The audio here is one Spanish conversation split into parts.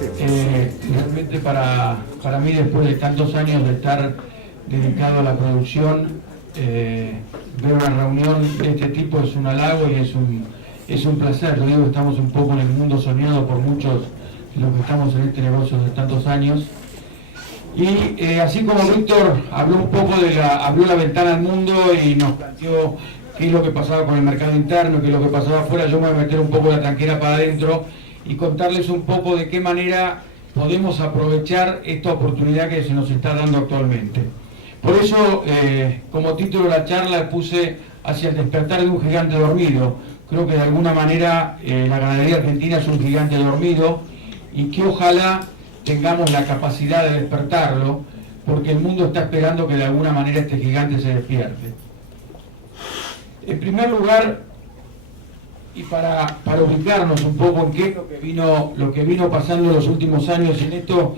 Realmente para mí, después de tantos años de estar dedicado a la producción, ver una reunión de este tipo es un halago y es un placer. Yo digo que estamos un poco en el mundo soñado por muchos de los que estamos en este negocio de tantos años. Y así como Víctor habló un poco abrió la ventana al mundo y nos planteó qué es lo que pasaba con el mercado interno, qué es lo que pasaba afuera, yo me voy a meter un poco la tanquera para adentro y contarles un poco de qué manera podemos aprovechar esta oportunidad que se nos está dando actualmente. Por eso, como título de la charla, puse hacia el despertar de un gigante dormido. Creo que de alguna manera la ganadería argentina es un gigante dormido y que ojalá tengamos la capacidad de despertarlo, porque el mundo está esperando que de alguna manera este gigante se despierte. En primer lugar, y para ubicarnos un poco en qué es lo que vino pasando en los últimos años en esto,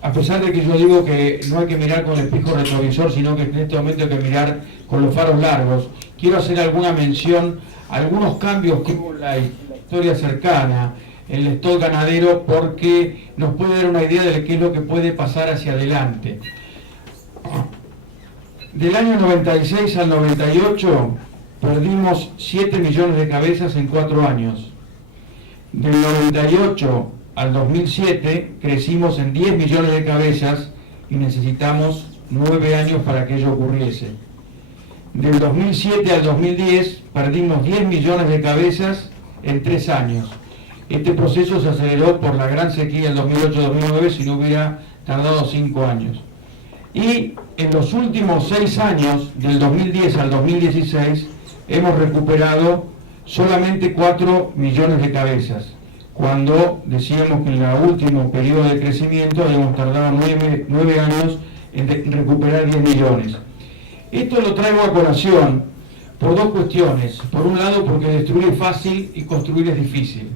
a pesar de que yo digo que no hay que mirar con el espejo retrovisor, sino que en este momento hay que mirar con los faros largos, quiero hacer alguna mención a algunos cambios que hubo en la historia cercana, en el stock ganadero, porque nos puede dar una idea de qué es lo que puede pasar hacia adelante. Del año 96 al 98 perdimos 7 millones de cabezas en 4 años. Del 98 al 2007 crecimos en 10 millones de cabezas y necesitamos 9 años para que ello ocurriese. Del 2007 al 2010 perdimos 10 millones de cabezas en 3 años. Este proceso se aceleró por la gran sequía del 2008-2009, si no hubiera tardado 5 años. Y en los últimos 6 años, del 2010 al 2016, hemos recuperado solamente 4 millones de cabezas, cuando decíamos que en el último periodo de crecimiento habíamos tardado 9 años en recuperar 10 millones. Esto lo traigo a colación por 2 cuestiones. Por un lado, porque destruir es fácil y construir es difícil.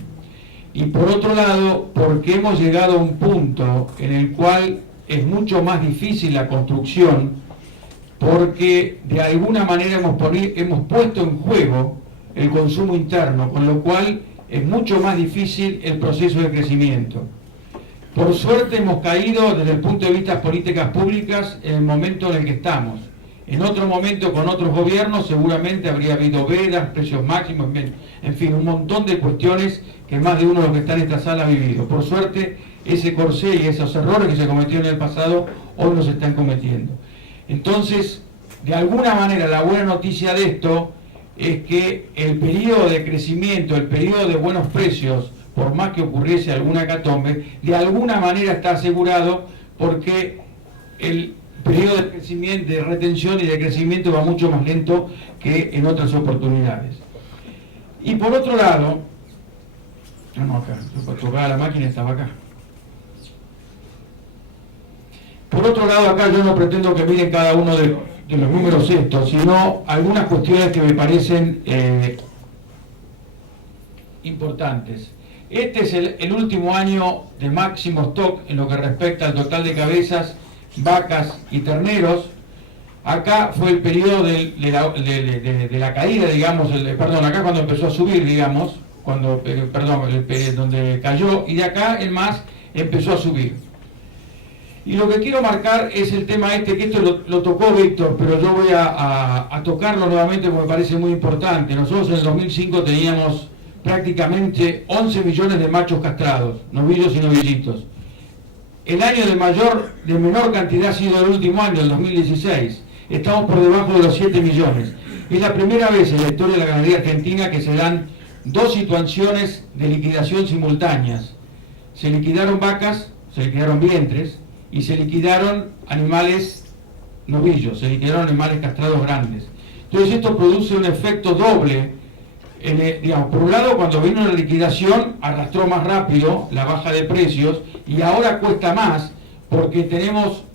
Y por otro lado, porque hemos llegado a un punto en el cual es mucho más difícil la construcción, porque de alguna manera hemos puesto en juego el consumo interno, con lo cual es mucho más difícil el proceso de crecimiento. Por suerte hemos caído desde el punto de vista de políticas públicas en el momento en el que estamos. En otro momento, con otros gobiernos, seguramente habría habido vedas, precios máximos, en fin, un montón de cuestiones que más de uno de los que está en esta sala ha vivido. Por suerte, ese corsé y esos errores que se cometieron en el pasado, hoy no se están cometiendo. Entonces, de alguna manera, la buena noticia de esto es que el periodo de crecimiento, el periodo de buenos precios, por más que ocurriese alguna hecatombe, de alguna manera está asegurado, porque el periodo de crecimiento, de retención y de crecimiento va mucho más lento que en otras oportunidades. Y por otro lado, acá, tocaba la máquina, estaba acá. Por otro lado, acá yo no pretendo que miren cada uno de los números estos, sino algunas cuestiones que me parecen importantes. Este es el último año de máximo stock en lo que respecta al total de cabezas, vacas y terneros. Acá fue el periodo de la caída, digamos, acá cuando empezó a subir, digamos, donde cayó, y de acá el más empezó a subir. Y lo que quiero marcar es el tema que esto lo tocó Víctor, pero yo voy a tocarlo nuevamente porque me parece muy importante. Nosotros en el 2005 teníamos prácticamente 11 millones de machos castrados, novillos y novillitos. El año de menor cantidad ha sido el último año, el 2016. Estamos por debajo de los 7 millones. Es la primera vez en la historia de la ganadería argentina que se dan 2 situaciones de liquidación simultáneas. Se liquidaron vacas, se liquidaron vientres y se liquidaron animales novillos, se liquidaron animales castrados grandes. Entonces esto produce un efecto doble. Por un lado, cuando vino la liquidación arrastró más rápido la baja de precios y ahora cuesta más porque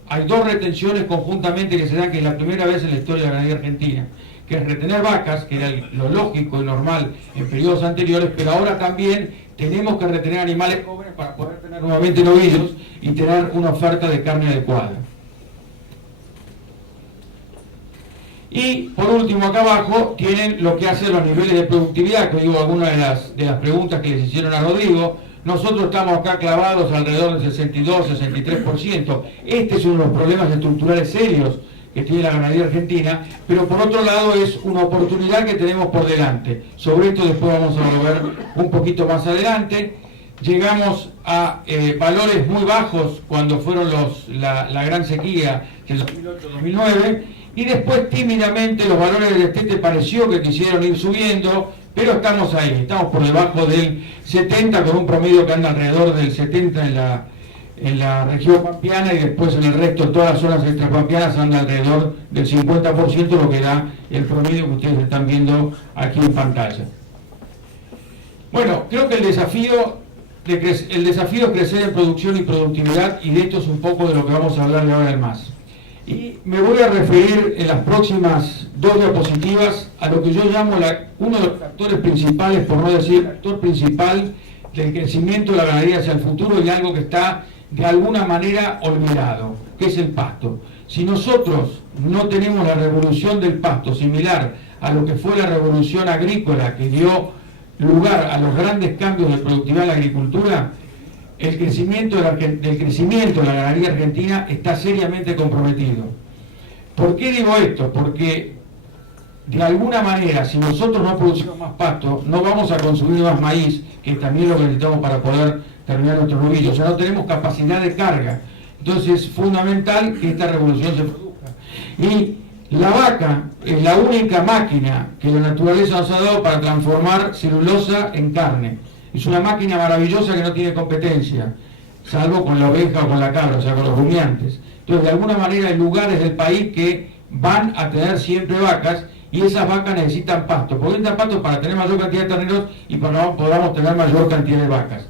hay 2 retenciones conjuntamente que se dan, que es la primera vez en la historia de la ganadería argentina, que es retener vacas, que era lo lógico y normal en periodos anteriores, pero ahora también tenemos que retener animales jóvenes para poder tener nuevamente novillos y tener una oferta de carne adecuada. Y por último, acá abajo tienen lo que hacen los niveles de productividad, que digo algunas de las preguntas que les hicieron a Rodrigo. nosotros estamos acá clavados alrededor del 62, 63%. Este es uno de los problemas estructurales serios que tiene la ganadería argentina, pero por otro lado es una oportunidad que tenemos por delante. Sobre esto después vamos a volver un poquito más adelante. Llegamos a valores muy bajos cuando fueron la gran sequía del 2008-2009, y después tímidamente los valores del destete pareció que quisieron ir subiendo, pero estamos ahí, estamos por debajo del 70, con un promedio que anda alrededor del 70 en la región pampeana, y después en el resto de todas las zonas extrapampeanas anda alrededor del 50%, lo que da el promedio que ustedes están viendo aquí en pantalla. Bueno, creo que el desafío es crecer en producción y productividad, y de esto es un poco de lo que vamos a hablar de ahora en más. Y me voy a referir en las próximas 2 diapositivas a lo que yo llamo uno de los factores principales, por no decir el factor principal del crecimiento de la ganadería hacia el futuro, y algo que está de alguna manera olvidado, que es el pasto. Si nosotros no tenemos la revolución del pasto similar a lo que fue la revolución agrícola que dio lugar a los grandes cambios de productividad en la agricultura, el crecimiento del crecimiento de la ganadería argentina está seriamente comprometido. ¿Por qué digo esto? Porque de alguna manera, si nosotros no producimos más pasto, no vamos a consumir más maíz, que es también lo que necesitamos para poder terminar nuestros novillos. O sea, no tenemos capacidad de carga. Entonces es fundamental que esta revolución se produzca. Y la vaca es la única máquina que la naturaleza nos ha dado para transformar celulosa en carne. Es una máquina maravillosa que no tiene competencia, salvo con la oveja o con la cabra, o sea, con los rumiantes. Entonces, de alguna manera hay lugares del país que van a tener siempre vacas, y esas vacas necesitan pasto. Porque necesitan pasto para tener mayor cantidad de terneros y para que podamos tener mayor cantidad de vacas.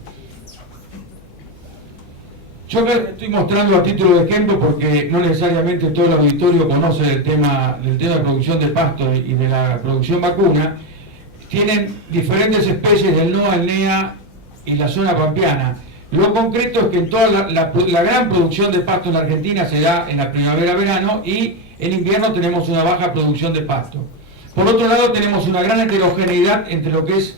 Yo acá estoy mostrando a título de ejemplo porque no necesariamente todo el auditorio conoce del tema de producción de pasto y de la producción vacuna. Tienen diferentes especies del NOA, el NEA y la zona pampeana. Lo concreto es que en toda la gran producción de pasto en la Argentina se da en la primavera-verano, y en invierno tenemos una baja producción de pasto. Por otro lado, tenemos una gran heterogeneidad entre lo que es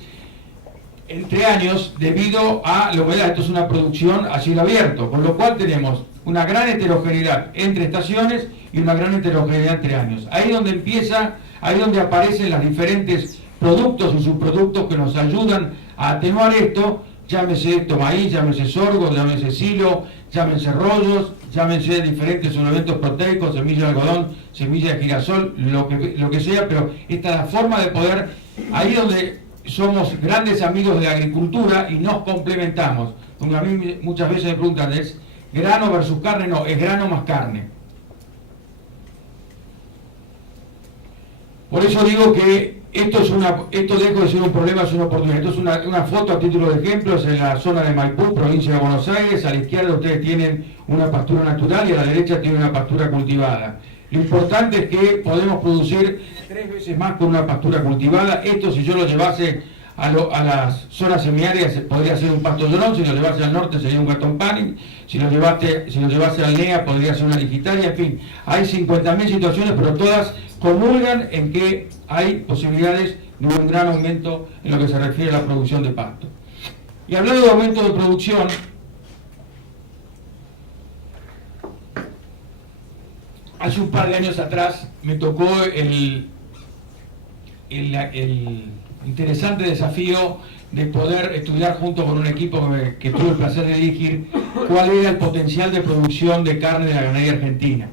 entre años debido a la humedad. Esto es una producción a cielo abierto, con lo cual tenemos una gran heterogeneidad entre estaciones y una gran heterogeneidad entre años. Ahí donde aparecen los diferentes productos y subproductos que nos ayudan a atenuar esto, llámese esto maíz, llámese sorgo, llámese silo, llámese rollos, llámese diferentes suplementos proteicos, semilla de algodón, semilla de girasol, lo que sea, pero esta es la forma de poder, ahí donde somos grandes amigos de la agricultura y nos complementamos. Como a mí muchas veces me preguntan, ¿es grano versus carne? No, es grano más carne. Por eso digo que esto dejo de ser un problema, es una oportunidad. Esto es una foto a título de ejemplo, es en la zona de Maipú, provincia de Buenos Aires. A la izquierda ustedes tienen una pastura natural y a la derecha tienen una pastura cultivada. Lo importante es que podemos producir 3 veces más con una pastura cultivada. Esto, si yo lo llevase a las zonas semiáridas, podría ser un pasto llorón. Si lo llevase al norte sería un gatón panning. Si lo llevase al NEA podría ser una digitaria. En fin, hay 50.000 situaciones, pero todas comulgan en que hay posibilidades de un gran aumento en lo que se refiere a la producción de pasto. Y hablando de aumento de producción, hace un par de años atrás me tocó el interesante desafío de poder estudiar junto con un equipo que tuve el placer de dirigir cuál era el potencial de producción de carne de la ganadería argentina.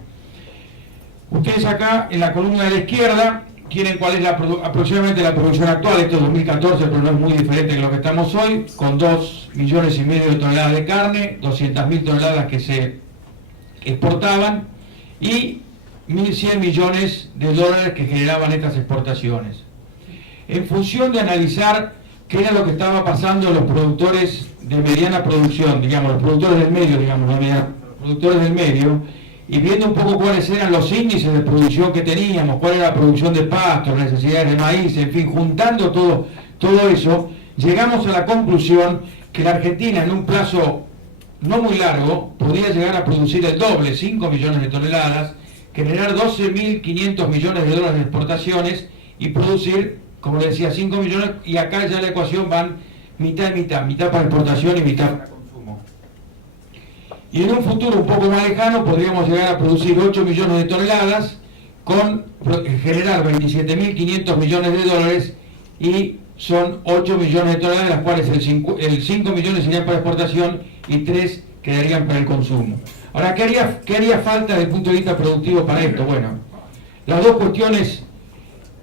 Ustedes acá en la columna de la izquierda tienen cuál es aproximadamente la producción actual. Esto es 2014, pero no es muy diferente que lo que estamos hoy, con 2,5 millones de toneladas de carne, 200.000 toneladas que se exportaban y 1.100 millones de dólares que generaban estas exportaciones. En función de analizar qué era lo que estaba pasando en los productores de mediana producción, digamos, los productores del medio, digamos, los productores del medio, y viendo un poco cuáles eran los índices de producción que teníamos, cuál era la producción de pasto, las necesidades de maíz, en fin, juntando todo eso, llegamos a la conclusión que la Argentina en un plazo no muy largo podía llegar a producir el doble, 5 millones de toneladas, generar 12.500 millones de dólares de exportaciones y producir, como les decía, 5 millones, y acá ya la ecuación van mitad y mitad, mitad para exportación y mitad para consumo. Y en un futuro un poco más lejano podríamos llegar a producir 8 millones de toneladas, con generar 27.500 millones de dólares, y son 8 millones de toneladas, de las cuales el 5 millones serían para exportación y 3 quedarían para el consumo. Ahora, ¿qué haría falta desde el punto de vista productivo para esto? Bueno, las dos cuestiones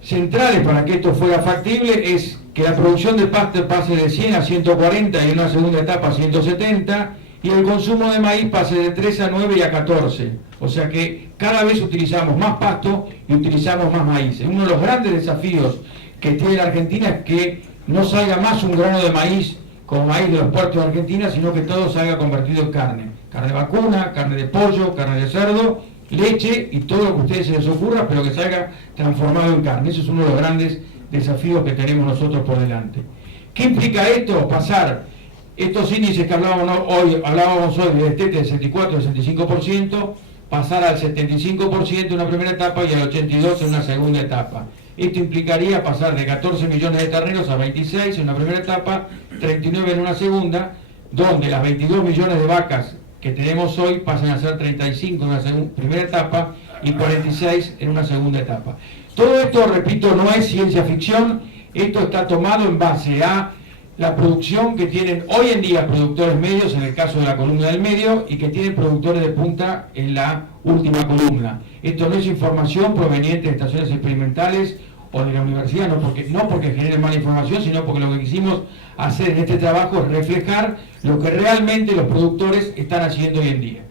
centrales para que esto fuera factible es que la producción de pasto pase de 100 a 140 y en una segunda etapa a 170, y el consumo de maíz pase de 3 a 9 y a 14. O sea que cada vez utilizamos más pasto y utilizamos más maíz. Uno de los grandes desafíos que tiene la Argentina es que no salga más un grano de maíz como maíz de los puertos de Argentina, sino que todo salga convertido en carne. Carne vacuna, carne de pollo, carne de cerdo, leche y todo lo que a ustedes se les ocurra, pero que salga transformado en carne. Eso es uno de los grandes desafíos que tenemos nosotros por delante. ¿Qué implica esto? Pasar estos índices que hablábamos hoy de destete del 64-65%, pasar al 75% en una primera etapa y al 82% en una segunda etapa. Esto implicaría pasar de 14 millones de terneros a 26 en una primera etapa, 39 en una segunda, donde las 22 millones de vacas que tenemos hoy pasan a ser 35 en una primera etapa y 46 en una segunda etapa. Todo esto, repito, no es ciencia ficción, esto está tomado en base a la producción que tienen hoy en día productores medios, en el caso de la columna del medio, y que tienen productores de punta en la última columna. Esto no es información proveniente de estaciones experimentales o de la universidad, no porque genere mala información, sino porque lo que quisimos hacer en este trabajo es reflejar lo que realmente los productores están haciendo hoy en día.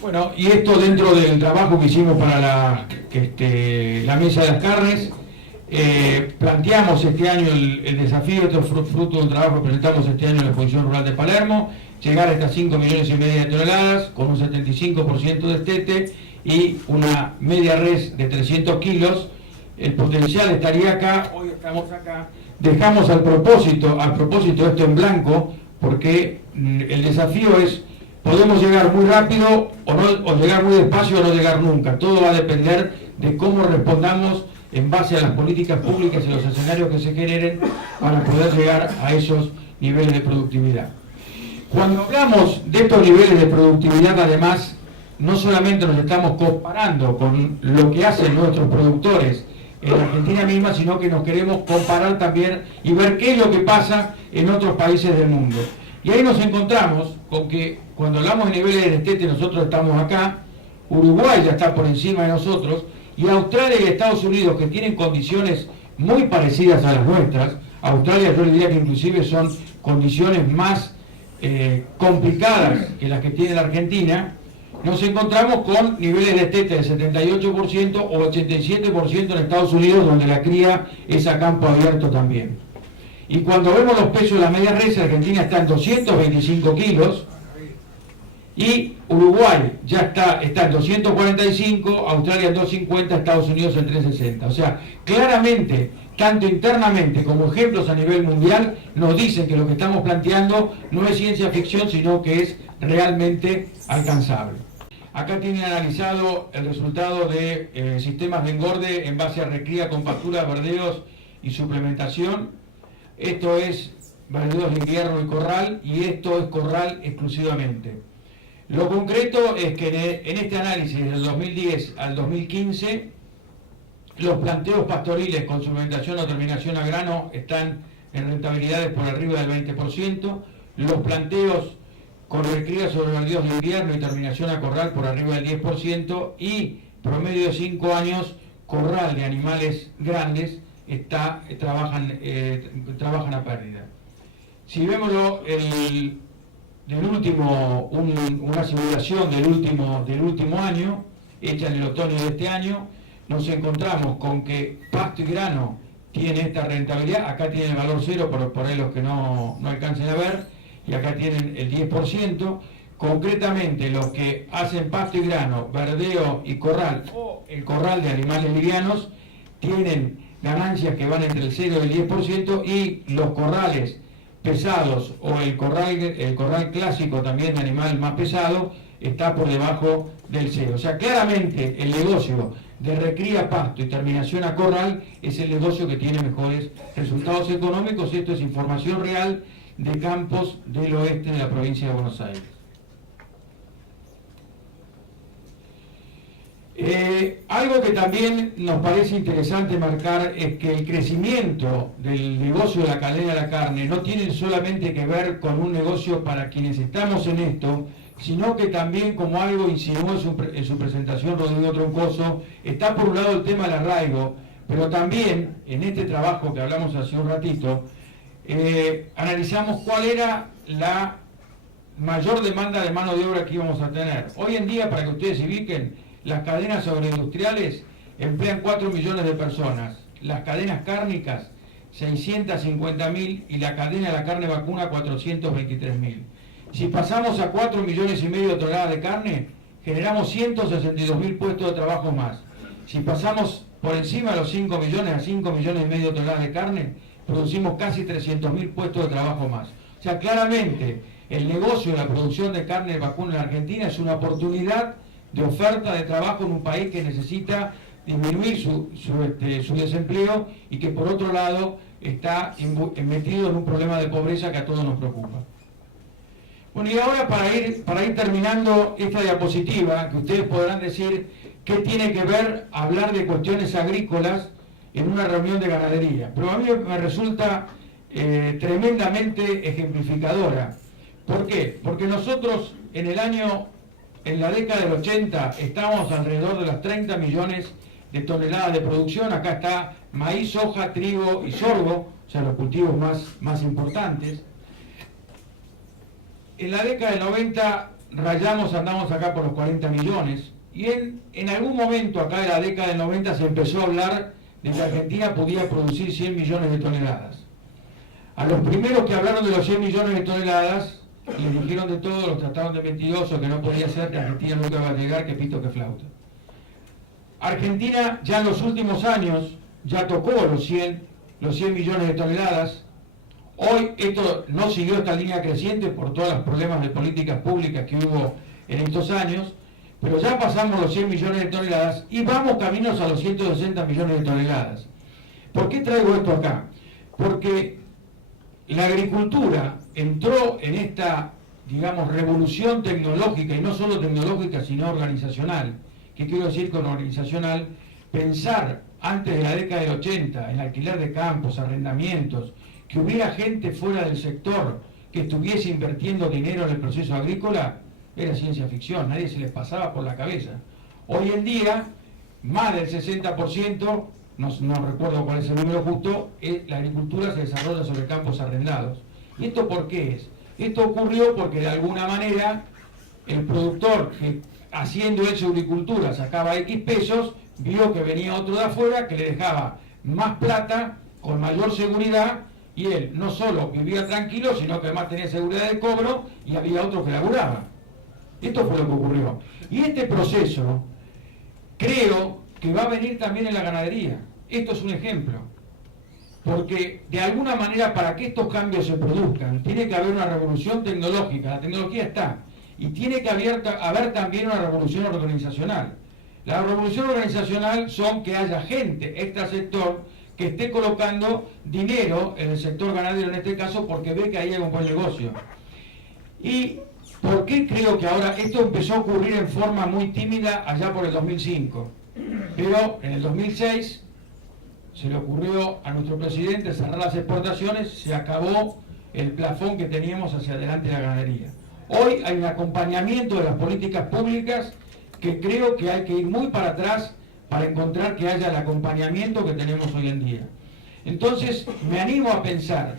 Bueno, y esto dentro del trabajo que hicimos para la mesa de las carnes. Planteamos este año el desafío, esto es fruto de un trabajo que presentamos este año en la Exposición Rural de Palermo, llegar a estas 5,5 millones de toneladas con un 75% de destete y una media res de 300 kilos. El potencial estaría acá, hoy estamos acá. Dejamos al propósito esto en blanco, porque el desafío es, podemos llegar muy rápido o llegar muy despacio o no llegar nunca. Todo va a depender de cómo respondamos en base a las políticas públicas y los escenarios que se generen para poder llegar a esos niveles de productividad. Cuando hablamos de estos niveles de productividad, además, no solamente nos estamos comparando con lo que hacen nuestros productores en la Argentina misma, sino que nos queremos comparar también y ver qué es lo que pasa en otros países del mundo. Y ahí nos encontramos con que cuando hablamos de niveles de destete, nosotros estamos acá, Uruguay ya está por encima de nosotros, y Australia y Estados Unidos, que tienen condiciones muy parecidas a las nuestras. Australia, yo le diría que inclusive son condiciones más complicadas que las que tiene la Argentina. Nos encontramos con niveles de destete del 78% o 87% en Estados Unidos, donde la cría es a campo abierto también. Y cuando vemos los pesos de la media res, Argentina está en 225 kilos, y Uruguay ya está en 245, Australia en 250, Estados Unidos en 360. O sea, claramente, tanto internamente como ejemplos a nivel mundial, nos dicen que lo que estamos planteando no es ciencia ficción, sino que es realmente alcanzable. Acá tienen analizado el resultado de sistemas de engorde en base a recría, compactura, verdeos y suplementación. Esto es verdeos de invierno y corral, y esto es corral exclusivamente. Lo concreto es que en este análisis del 2010 al 2015, los planteos pastoriles con suplementación o terminación a grano están en rentabilidades por arriba del 20%, los planteos con recría sobre verdeos de invierno y terminación a corral por arriba del 10%, y promedio de 5 años, corral de animales grandes trabajan a pérdida. Si vemos una simulación del último año, hecha en el otoño de este año, nos encontramos con que pasto y grano tiene esta rentabilidad. Acá tienen el valor 0, por ahí los que no alcancen a ver, y acá tienen el 10%. Concretamente, los que hacen pasto y grano, verdeo y corral, o el corral de animales livianos, tienen ganancias que van entre el 0 y el 10%, y los corrales pesados o el corral clásico también de animal más pesado está por debajo del cero. O sea, claramente el negocio de recría a pasto y terminación a corral es el negocio que tiene mejores resultados económicos. Esto es información real de campos del oeste de la provincia de Buenos Aires. Algo que también nos parece interesante marcar es que el crecimiento del negocio de la cadena de la carne no tiene solamente que ver con un negocio para quienes estamos en esto, sino que también, como algo insinuó en su presentación Rodrigo Troncoso, está por un lado el tema del arraigo, pero también en este trabajo que hablamos hace un ratito, analizamos cuál era la mayor demanda de mano de obra que íbamos a tener. Hoy en día, para que ustedes se ubiquen, las cadenas agroindustriales emplean 4 millones de personas, las cadenas cárnicas 650.000 y la cadena de la carne vacuna 423.000. Si pasamos a 4 millones y medio de toneladas de carne, generamos 162.000 puestos de trabajo más. Si pasamos por encima de los 5 millones a 5 millones y medio de toneladas de carne, producimos casi 300.000 puestos de trabajo más. O sea, claramente el negocio de la producción de carne vacuna en Argentina es una oportunidad de oferta de trabajo en un país que necesita disminuir su desempleo y que por otro lado está metido en un problema de pobreza que a todos nos preocupa. Bueno, y ahora para ir terminando esta diapositiva, que ustedes podrán decir qué tiene que ver hablar de cuestiones agrícolas en una reunión de ganadería, pero a mí me resulta tremendamente ejemplificadora. ¿Por qué? Porque nosotros en la década del 80 estábamos alrededor de las 30 millones de toneladas de producción. Acá está maíz, soja, trigo y sorgo, o sea, los cultivos más importantes. En la década del 90 andamos acá por los 40 millones. Y en algún momento acá de la década del 90 se empezó a hablar de que Argentina podía producir 100 millones de toneladas. A los primeros que hablaron de los 100 millones de toneladas, les dijeron de todo, los trataron de mentirosos, que no podía ser, que Argentina nunca va a llegar, que pito, que flauta. Argentina ya en los últimos años ya tocó los 100 millones de toneladas. Hoy esto no siguió esta línea creciente por todos los problemas de políticas públicas que hubo en estos años, pero ya pasamos los 100 millones de toneladas y vamos caminos a los 160 millones de toneladas. ¿Por qué traigo esto acá? Porque la agricultura entró en esta, digamos, revolución tecnológica, y no solo tecnológica, sino organizacional. ¿Qué quiero decir con organizacional? Pensar antes de la década del 80 en alquiler de campos, arrendamientos, que hubiera gente fuera del sector que estuviese invirtiendo dinero en el proceso agrícola, era ciencia ficción, nadie se les pasaba por la cabeza. Hoy en día, más del 60%, no recuerdo cuál es el número justo, la agricultura se desarrolla sobre campos arrendados. ¿Y esto por qué es? Esto ocurrió porque de alguna manera el productor que haciendo eso agricultura sacaba X pesos, vio que venía otro de afuera que le dejaba más plata, con mayor seguridad, y él no solo vivía tranquilo, sino que además tenía seguridad de cobro y había otro que laburaba. Esto fue lo que ocurrió. Y este proceso creo que va a venir también en la ganadería. Esto es un ejemplo. Porque de alguna manera para que estos cambios se produzcan, tiene que haber una revolución tecnológica. La tecnología está. Y tiene que haber también una revolución organizacional. La revolución organizacional son que haya gente, extrasector, que esté colocando dinero en el sector ganadero en este caso, porque ve que ahí hay un buen negocio. ¿Y por qué creo que ahora esto empezó a ocurrir en forma muy tímida allá por el 2005? Pero en el 2006 se le ocurrió a nuestro presidente cerrar las exportaciones, se acabó el plafón que teníamos hacia adelante de la ganadería. Hoy hay un acompañamiento de las políticas públicas que creo que hay que ir muy para atrás para encontrar que haya el acompañamiento que tenemos hoy en día. Entonces, me animo a pensar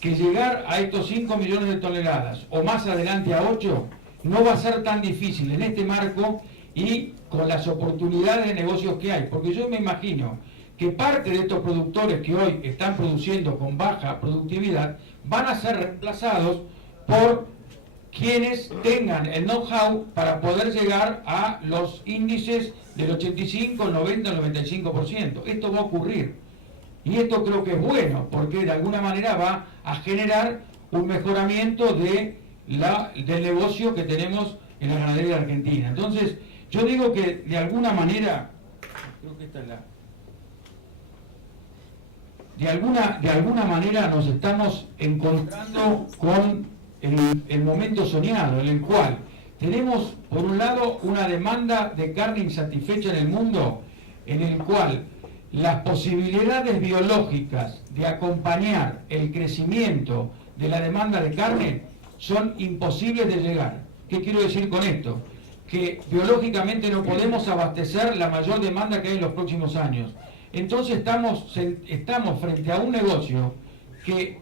que llegar a estos 5 millones de toneladas o más adelante a 8 no va a ser tan difícil en este marco y con las oportunidades de negocios que hay, porque yo me imagino que parte de estos productores que hoy están produciendo con baja productividad van a ser reemplazados por quienes tengan el know-how para poder llegar a los índices del 85, el 90, el 95%. Esto va a ocurrir. Y esto creo que es bueno, porque de alguna manera va a generar un mejoramiento del negocio que tenemos en la ganadería argentina. Entonces, yo digo que de alguna manera, creo que esta es la... De alguna manera nos estamos encontrando con el momento soñado, en el cual tenemos, por un lado, una demanda de carne insatisfecha en el mundo, en el cual las posibilidades biológicas de acompañar el crecimiento de la demanda de carne son imposibles de llegar. ¿Qué quiero decir con esto? Que biológicamente no podemos abastecer la mayor demanda que hay en los próximos años. Entonces estamos frente a un negocio que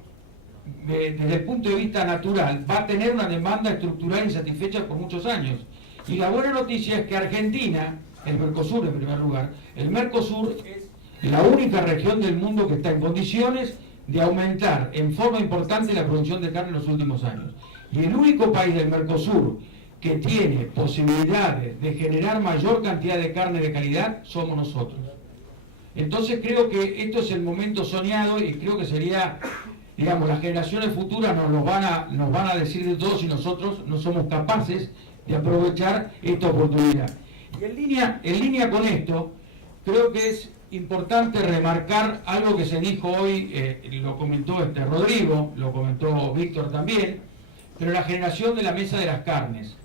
desde el punto de vista natural va a tener una demanda estructural insatisfecha por muchos años. Y la buena noticia es que Argentina, el Mercosur en primer lugar, el Mercosur es la única región del mundo que está en condiciones de aumentar en forma importante la producción de carne en los últimos años. Y el único país del Mercosur que tiene posibilidades de generar mayor cantidad de carne de calidad somos nosotros. Entonces creo que esto es el momento soñado y creo que sería, digamos, las generaciones futuras nos van a decir de todo si nosotros no somos capaces de aprovechar esta oportunidad. Y en línea con esto, creo que es importante remarcar algo que se dijo hoy, lo comentó Rodrigo, lo comentó Víctor también, pero la generación de la mesa de las carnes.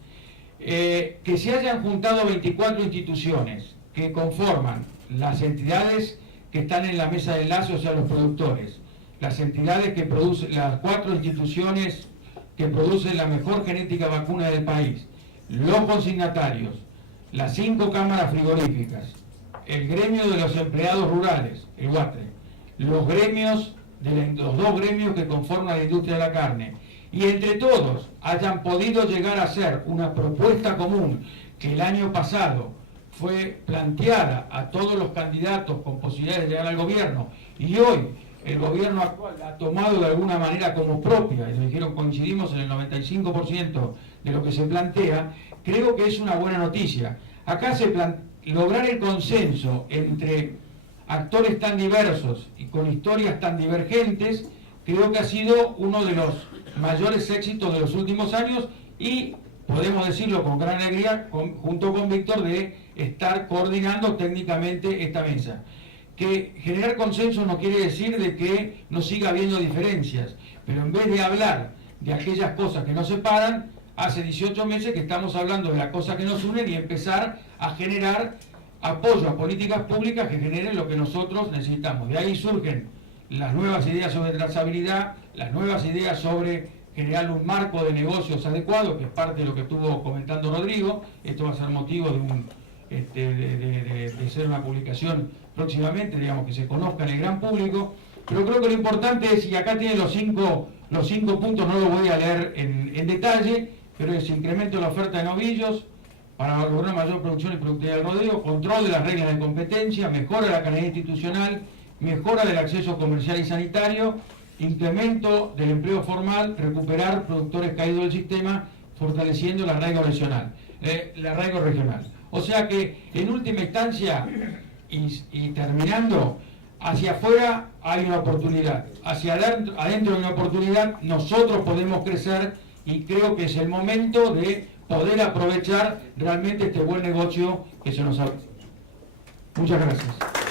Que se hayan juntado 24 instituciones que conforman las entidades que están en la mesa de enlace, o sea, los productores, las entidades que producen, las 4 instituciones que producen la mejor genética vacuna del país, los consignatarios, las 5 cámaras frigoríficas, el gremio de los empleados rurales, el UATRE, los 2 gremios que conforman la industria de la carne, y entre todos hayan podido llegar a hacer una propuesta común que el año pasado fue planteada a todos los candidatos con posibilidades de llegar al gobierno, y hoy el gobierno actual la ha tomado de alguna manera como propia, y nos dijeron coincidimos en el 95% de lo que se plantea, creo que es una buena noticia. Acá lograr el consenso entre actores tan diversos y con historias tan divergentes, creo que ha sido uno de los mayores éxitos de los últimos años y podemos decirlo con gran alegría, junto con Víctor, de estar coordinando técnicamente esta mesa. Que generar consenso no quiere decir de que no siga habiendo diferencias, pero en vez de hablar de aquellas cosas que nos separan, hace 18 meses que estamos hablando de las cosas que nos unen y empezar a generar apoyo a políticas públicas que generen lo que nosotros necesitamos. De ahí surgen las nuevas ideas sobre trazabilidad, las nuevas ideas sobre generar un marco de negocios adecuado, que es parte de lo que estuvo comentando Rodrigo. Esto va a ser motivo de ser una publicación próximamente, digamos, que se conozca en el gran público. Pero creo que lo importante es, y acá tienen los cinco puntos, no los voy a leer en detalle, pero es incremento de la oferta de novillos para lograr mayor producción y productividad del rodeo, control de las reglas de competencia, mejora de la calidad institucional, mejora del acceso comercial y sanitario, incremento del empleo formal, recuperar productores caídos del sistema, fortaleciendo el arraigo regional. O sea que, en última instancia, y terminando, hacia afuera hay una oportunidad, hacia adentro hay una oportunidad, nosotros podemos crecer y creo que es el momento de poder aprovechar realmente este buen negocio que se nos ha... Muchas gracias.